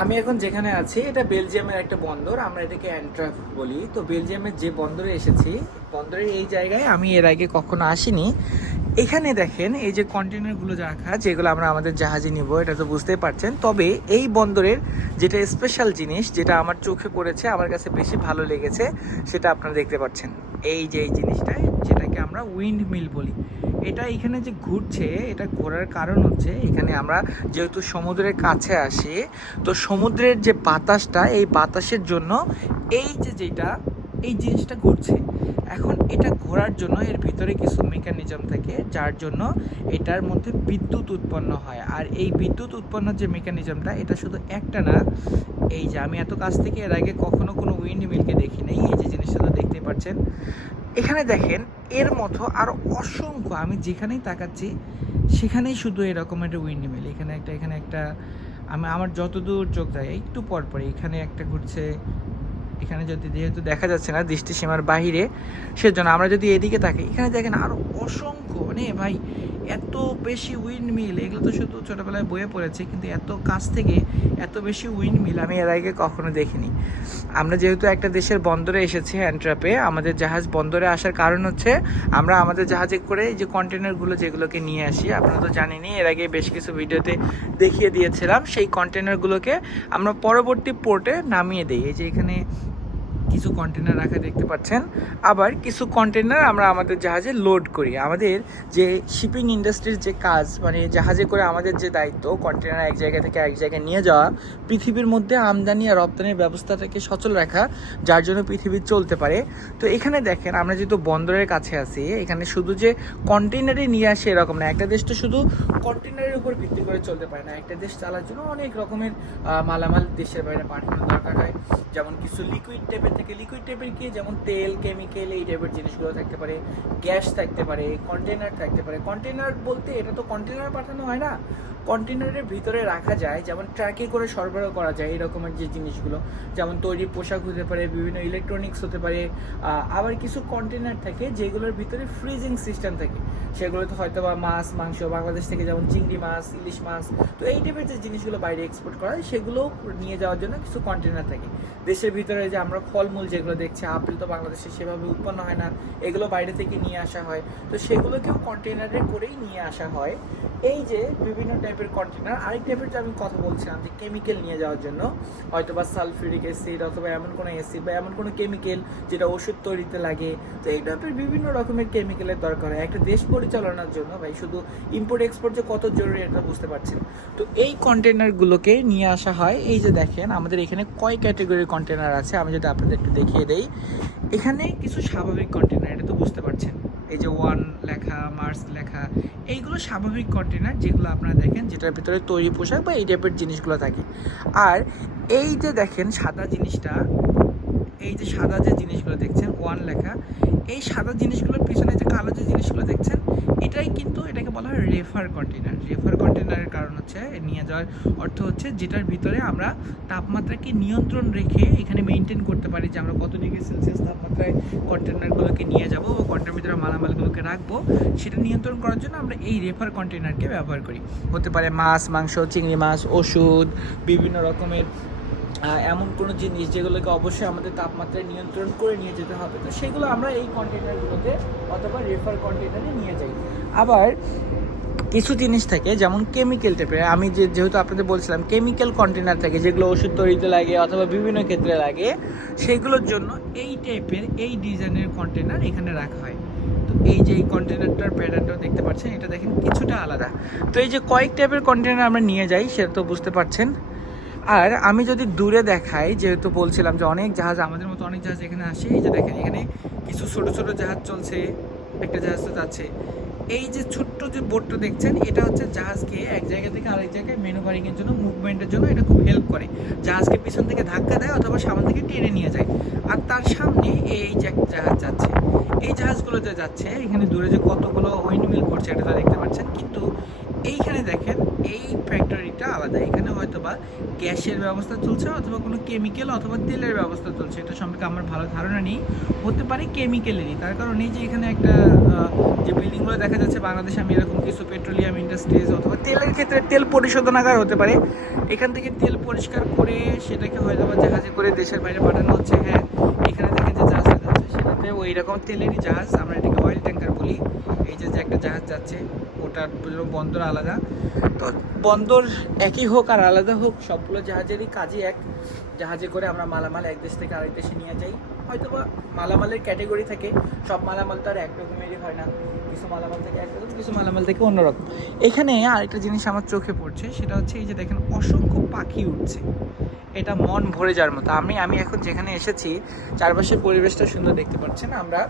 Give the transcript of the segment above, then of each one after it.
আমি এখন যেখানে আছি এটা বেলজিয়ামের একটা বন্দর, আমরা এটাকে অ্যান্ট্রাপ বলি। তো বেলজিয়ামের যে বন্দরে এসেছি, বন্দরের এই জায়গায় আমি এর আগে কখনো আসিনি। এখানে দেখেন এই যে কন্টেনারগুলো রাখা, যেগুলো আমরা আমাদের জাহাজে নিব, এটা তো বুঝতেই পারছেন। তবে এই বন্দরের যেটা স্পেশাল জিনিস, যেটা আমার চোখে পড়েছে, আমার কাছে বেশি ভালো লেগেছে, সেটা আপনারা দেখতে পাচ্ছেন। এই যে এই জিনিসটা, যেটাকে আমরা উইন্ড মিল বলি, এটা এখানে যে ঘুরছে, এটা ঘোরার কারণ হচ্ছে এখানে আমরা যেহেতু সমুদ্রের কাছে আসি, তো সমুদ্রের যে বাতাসটা, এই বাতাসের জন্য এই যে যেটা এই জিনিসটা ঘুরছে। এখন এটা ঘোরার জন্য এর ভিতরে কিছু মেকানিজম থাকে, যার জন্য এটার মধ্যে বিদ্যুৎ উৎপন্ন হয়। আর এই বিদ্যুৎ উৎপন্নের যে মেকানিজমটা, এটা শুধু একটা না। এই যে আমি এত কাছ থেকে এর আগে কখনো কোনো উইন্ড মিলকে দেখি নাই। এই যে জিনিসটা তো দেখতেই পাচ্ছেন, এখানে দেখেন এর মতো আরও অসংখ্য, আমি যেখানেই তাকাচ্ছি সেখানেই শুধু এরকম একটা উইন্ড মিল। এখানে একটা আমার যতদূর চোখ যায় একটু পর পরে এখানে একটা ঘুরছে। এখানে যদি, যেহেতু দেখা যাচ্ছে না দৃষ্টিসীমার বাহিরে, সেজন্য আমরা যদি এদিকে তাকাই, এখানে দেখেন আরও অসংখ্য, মানে ভাই এত বেশি উইন্ড মিল, এগুলো তো শুধু ছোটোবেলায় বইয়ে পড়েছে, কিন্তু এত কাছ থেকে এত বেশি উইন্ড মিল আমি এর আগে কখনো দেখিনি। আমরা যেহেতু একটা দেশের বন্দরে এসেছি, অ্যান্ট্রাপে, আমাদের জাহাজ বন্দরে আসার কারণ হচ্ছে আমরা আমাদের জাহাজে করে এই যে কন্টেনারগুলো যেগুলোকে নিয়ে আসি, আপনারা তো জানেনই, এর আগে বেশ কিছু ভিডিওতে দেখিয়ে দিয়েছিলাম, সেই কন্টেনারগুলোকে আমরা পরবর্তী পোর্টে নামিয়ে দিই। এই যে এখানে কিছু কন্টেনার রাখা দেখতে পাচ্ছেন। আবার কিছু কন্টেনার আমরা আমাদের জাহাজে লোড করি। আমাদের যে শিপিং ইন্ডাস্ট্রির যে কাজ, মানে জাহাজে করে আমাদের যে দায়িত্ব, কন্টেনার এক জায়গা থেকে এক জায়গায় নিয়ে যাওয়া, পৃথিবীর মধ্যে আমদানি আর রপ্তানির ব্যবস্থাটাকে সচল রাখা, যার জন্য পৃথিবী চলতে পারে। তো এখানে দেখেন আমরা যেহেতু বন্দরের কাছে আছি, এখানে শুধু যে কন্টেনারে নিয়ে আসে এরকম না। একটা দেশ তো শুধু কন্টেনারের উপর ভিত্তি করে চলতে পারে না। একটা দেশ চালার জন্য অনেক রকমের মালামাল দেশের বাইরে পাঠানোর দরকার হয়। যেমন কিছু লিকুইড টাইপের থেকে, লিকুইড টাইপের কি, যেমন তেল, কেমিক্যাল, এই টাইপের জিনিসগুলো থাকতে পারে, গ্যাস থাকতে পারে, কন্টেনার থাকতে পারে। কন্টেনার বলতে এটা তো কন্টেনার পাঠানো হয় না, কন্টেনারের ভিতরে রাখা যায়, যেমন ট্রাকে করে সরবরাহ করা যায় এই রকমের যে জিনিসগুলো, যেমন তৈরি পোশাক হতে পারে, বিভিন্ন ইলেকট্রনিক্স হতে পারে। আবার কিছু কন্টেনার থাকে যেগুলোর ভিতরে ফ্রিজিং সিস্টেম থাকে, সেগুলোতে হয়তো বা মাছ মাংস, বাংলাদেশ থেকে যেমন চিংড়ি মাছ, ইলিশ মাছ, তো এই টাইপের যে জিনিসগুলো বাইরে এক্সপোর্ট করা হয়, সেগুলো নিয়ে যাওয়ার জন্য কিছু কন্টেনার থাকে। দেশের ভিতরে যে আমরা ফলমূল যেগুলো দেখছি, আপেল তো বাংলাদেশে সেভাবে উৎপন্ন হয় না, এগুলো বাইরে থেকে নিয়ে আসা হয়, তো সেগুলোকেও কন্টেনারে করেই নিয়ে আসা হয়। এই যে বিভিন্ন টাইপের কন্টেনার। আরেক টাইপের যে আমি কথা বলছিলাম যে কেমিক্যাল নিয়ে যাওয়ার জন্য, হয়তো বা সালফিউরিক অ্যাসিড অথবা এমন কোনো অ্যাসিড বা এমন কোনো কেমিক্যাল যেটা ওষুধ তৈরিতে লাগে, তো এই টাইপের বিভিন্ন রকমের কেমিক্যালের দরকার হয় একটা দেশ পরিচালনার জন্য। ভাই শুধু ইম্পোর্ট এক্সপোর্ট যে কত জরুরি এটা বুঝতে পারছেন। তো এই কন্টেনারগুলোকে নিয়ে আসা হয়। এই যে দেখেন আমাদের এখানে কয় ক্যাটাগরির কন্টেনার আছে, আমি যদি আপনাদের একটু দেখিয়ে দেই। এখানে কিছু স্বাভাবিক কন্টেনার, এটা তো বুঝতে পারছেন, এই যে ওয়ান লেখা, মার্স লেখা, এইগুলো স্বাভাবিক কন্টেনার, যেগুলো আপনারা দেখেন যেটার ভিতরে তৈরি পোশাক বা এই টাইপের জিনিসগুলো থাকে। আর এই যে দেখেন সাদা জিনিসটা, এই যে সাদা যে জিনিসগুলো দেখছেন ওয়ান লেখা, এই সাদা জিনিসগুলোর পিছনে যে কালো যে জিনিসগুলো দেখছেন, এটাই কিন্তু এটাকে বলা হয় রেফার কন্টেনার। রেফার কন্টেনারের কারণ হচ্ছে, নিয়ে যাওয়ার অর্থ হচ্ছে যেটার ভিতরে আমরা তাপমাত্রাকে নিয়ন্ত্রণ রেখে এখানে মেনটেন করতে পারি, যে আমরা কত ডিগ্রি সেলসিয়াস তাপমাত্রায় কন্টেনারগুলোকে নিয়ে যাব বা কন্টেনার ভিতরে মালামালগুলোকে রাখবো, সেটা নিয়ন্ত্রণ করার জন্য আমরা এই রেফার কন্টেনারকে ব্যবহার করি। হতে পারে মাছ মাংস, চিংড়ি মাছ, ওষুধ, বিভিন্ন রকমের এমন কোনো জিনিস যেগুলোকে অবশ্যই আমাদের তাপমাত্রায় নিয়ন্ত্রণ করে নিয়ে যেতে হবে, তো সেগুলো আমরা এই কন্টেনারগুলোতে অথবা রেফার কন্টেনারে নিয়ে যাই। আবার কিছু জিনিস থাকে যেমন কেমিক্যাল টাইপের, আমি যেহেতু আপনাদের বলছিলাম কেমিক্যাল কন্টেনার থাকে, যেগুলো ওষুধ তৈরিতে লাগে অথবা বিভিন্ন ক্ষেত্রে লাগে, সেগুলোর জন্য এই টাইপের এই ডিজাইনের কন্টেনার এখানে রাখা হয়। তো এই যে এই কন্টেনারটার প্যাটার্নটাও দেখতে পাচ্ছেন, এটা দেখেন কিছুটা আলাদা। তো এই যে কয়েক টাইপের কন্টেনার আমরা নিয়ে যাই, সেটা তো বুঝতে পারছেন। আর আমি যদি দূরে দেখাই, যেহেতু বলছিলাম যে অনেক জাহাজ, আমাদের মতো অনেক জাহাজ এখানে আসে, এই যে দেখেন এখানে কিছু ছোট ছোট জাহাজ চলছে, একটা জাহাজ তো যাচ্ছে। এই যে ছোট্ট যে বোটটা দেখছেন, এটা হচ্ছে জাহাজকে এক জায়গা থেকে আরেক জায়গায় ম্যানুভারিংয়ের জন্য, মুভমেন্টের জন্য এটা খুব হেল্প করে। জাহাজকে পিছন থেকে ধাক্কা দেয় অথবা সামনে থেকে টেনে নিয়ে যায়। আর তার সামনে এই যে একটা জাহাজ যাচ্ছে, এই জাহাজগুলো যে যাচ্ছে, এখানে দূরে যে কতগুলো উইন্ডমিল করছে এটা তো দেখতে পাচ্ছেন। কিন্তু এইখানে দেখেন এই ফ্যাক্টরিটা আলাদা, এখানে হয়তো বা গ্যাসের ব্যবস্থা চলছে অথবা কোনো কেমিক্যাল অথবা তেলের ব্যবস্থা চলছে, এটা সম্পর্কে আমার ভালো ধারণা নেই। হতে পারে কেমিক্যালেরই, তার কারণ এই যে এখানে একটা যে বিল্ডিংগুলো দেখা যাচ্ছে বাংলাদেশে, আমি এরকম কিছু পেট্রোলিয়াম ইন্ডাস্ট্রিজ অথবা তেলের ক্ষেত্রে তেল পরিশোধনাগার হতে পারে, এখান থেকে তেল পরিষ্কার করে সেটাকে হয়তো বা জাহাজে করে দেশের বাইরে পাঠানো হচ্ছে। হ্যাঁ, এখানে দেখেন যে জাহাজটা যাচ্ছে সেটাতে ওই রকম তেলেরই জাহাজ, আমরা এটাকে অয়েল ট্যাঙ্কার বলি। এই যে একটা জাহাজ যাচ্ছে ওটার বন্দর আলাদা, তো বন্দর একই হোক আর আলাদা হোক, সবগুলো জাহাজেরই কাজই এক। জাহাজে করে আমরা মালামাল এক দেশ থেকে আরেক দেশে নিয়ে যাই। হয়তো বা মালামালের ক্যাটাগরি থাকে, সব মালামাল তো আর এক রকমেরই হয় না, কিছু মালামাল থেকে একরকম, কিছু মালামাল থেকে অন্যরকম। এখানে আরেকটা জিনিস আমার চোখে পড়ছে, সেটা হচ্ছে এই যে দেখেন অসংখ্য পাখি উঠছে, এটা মন ভরে যাওয়ার মতো। আমি এখন যেখানে এসেছি চারপাশের পরিবেশটা সুন্দর দেখতে পাচ্ছেন। আমরা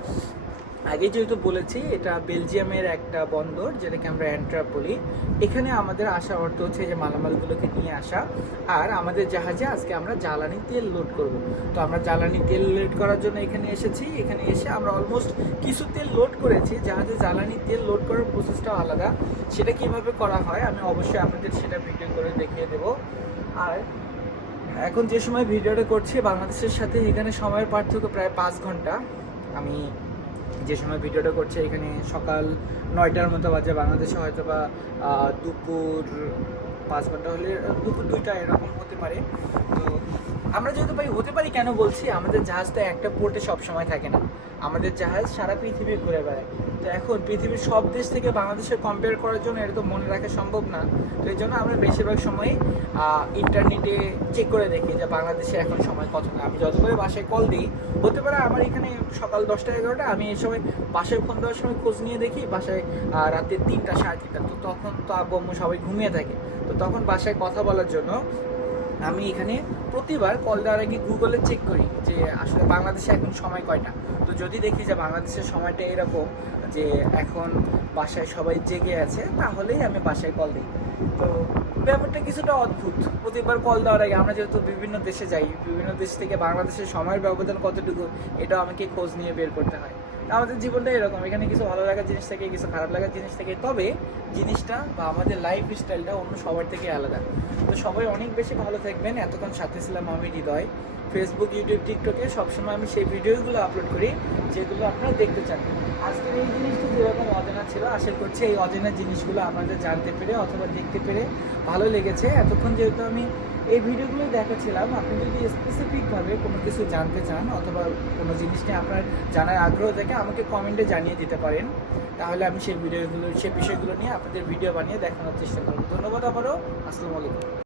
আগে যেহেতু বলেছি এটা বেলজিয়ামের একটা বন্দর, যেটাকে আমরা অ্যান্ট্রাপ বলি। এখানে আমাদের আসার অর্থ হচ্ছে যে মালামালগুলোকে নিয়ে আসা, আর আমাদের জাহাজে আজকে আমরা জ্বালানি তেল লোড করব। তো আমরা জ্বালানি তেল লোড করার জন্য এখানে এসেছি। এখানে এসে আমরা অলমোস্ট কিছু তেল লোড করেছি। জাহাজে জ্বালানি তেল লোড করার প্রসেসটাও আলাদা, সেটা কীভাবে করা হয় আমি অবশ্যই আপনাদের সেটা ভিডিও করে দেখিয়ে দেবো। আর এখন যে সময় ভিডিওটা করছি বাংলাদেশের সাথে এখানে সময়ের পার্থক্য প্রায় 5 ঘন্টা। আমি যে সময় ভিডিওটা করছি এখানে সকাল 9টার মতো বাজে, বাংলাদেশে হয়তো বা দুপুর 5 ঘন্টা হলে দুপুর 2টা এরকম হতে পারে। তো আমরা যেহেতু ভাই হতে পারি কেন বলছি, আমাদের জাহাজটা একটা পোর্টে সবসময় থাকে না, আমাদের জাহাজ সারা পৃথিবী ঘুরে বেড়ায়। তো এখন পৃথিবীর সব দেশ থেকে বাংলাদেশের কম্পেয়ার করার জন্য এটা তো মনে রাখা সম্ভব না। তো এই জন্য আমরা বেশিরভাগ সময়ই ইন্টারনেটে চেক করে দেখি যে বাংলাদেশে এখন সময় কতটা। আমি যত করে বাসায় কল দিই, হতে পারে আমার এখানে সকাল 10টা 11টা, আমি এই সময় বাসায় ফোন দেওয়ার সময় খোঁজ নিয়ে দেখি বাসায় রাতে 3টা 3:30। তো তখন তো আব্বু আম্মু সবাই ঘুমিয়ে থাকে। তো তখন বাসায় কথা বলার জন্য আমি এখানে প্রতিবার কল দেওয়ার আগে গুগলে চেক করি যে আসলে বাংলাদেশে এখন সময় কয়টা। তো যদি দেখি যে বাংলাদেশের সময়টা এরকম যে এখন বাসায় সবাই জেগে আছে, তাহলেই আমি বাসায় কল দিই। তো ব্যাপারটা কিছুটা অদ্ভুত, প্রতিবার কল দেওয়ার আগে আমরা যেহেতু বিভিন্ন দেশে যাই, বিভিন্ন দেশ থেকে বাংলাদেশের সময়ের ব্যবধান কতটুকু এটাও আমাকে খোঁজ নিয়ে বের করতে হয়। আমাদের জীবনটা এরকম, এখানে কিছু ভালো লাগার জিনিস থাকে, কিছু খারাপ লাগার জিনিস থাকে, তবে জিনিসটা বা আমাদের লাইফ স্টাইলটা অন্য সবার থেকে আলাদা। তো সবাই অনেক বেশি ভালো থাকবেন। এতক্ষণ সাথে ছিলাম আমি হৃদয়। ফেসবুক, ইউটিউব, টিকটকে সবসময় আমি সেই ভিডিওগুলো আপলোড করি যেগুলো আপনারা দেখতে চান। আজকের এই জিনিসটা যেরকম অজানা ছিল, আশা করছি এই অজানা জিনিসগুলো আপনাদের জানতে পেরে অথবা দেখতে পেরে ভালো লেগেছে। এতক্ষণ যেহেতু আমি এই ভিডিওগুলো দেখাচ্ছিলাম, আপনি যদি স্পেসিফিকভাবে কোনো কিছু জানতে চান অথবা কোনো জিনিস নিয়ে আপনার জানার আগ্রহ থাকে, আমাকে কমেন্টে জানিয়ে দিতে পারেন। তাহলে আমি সেই বিষয়গুলো নিয়ে আপনাদের ভিডিও বানিয়ে দেখানোর চেষ্টা করব। ধন্যবাদ আবারও। আসসালামু আলাইকুম।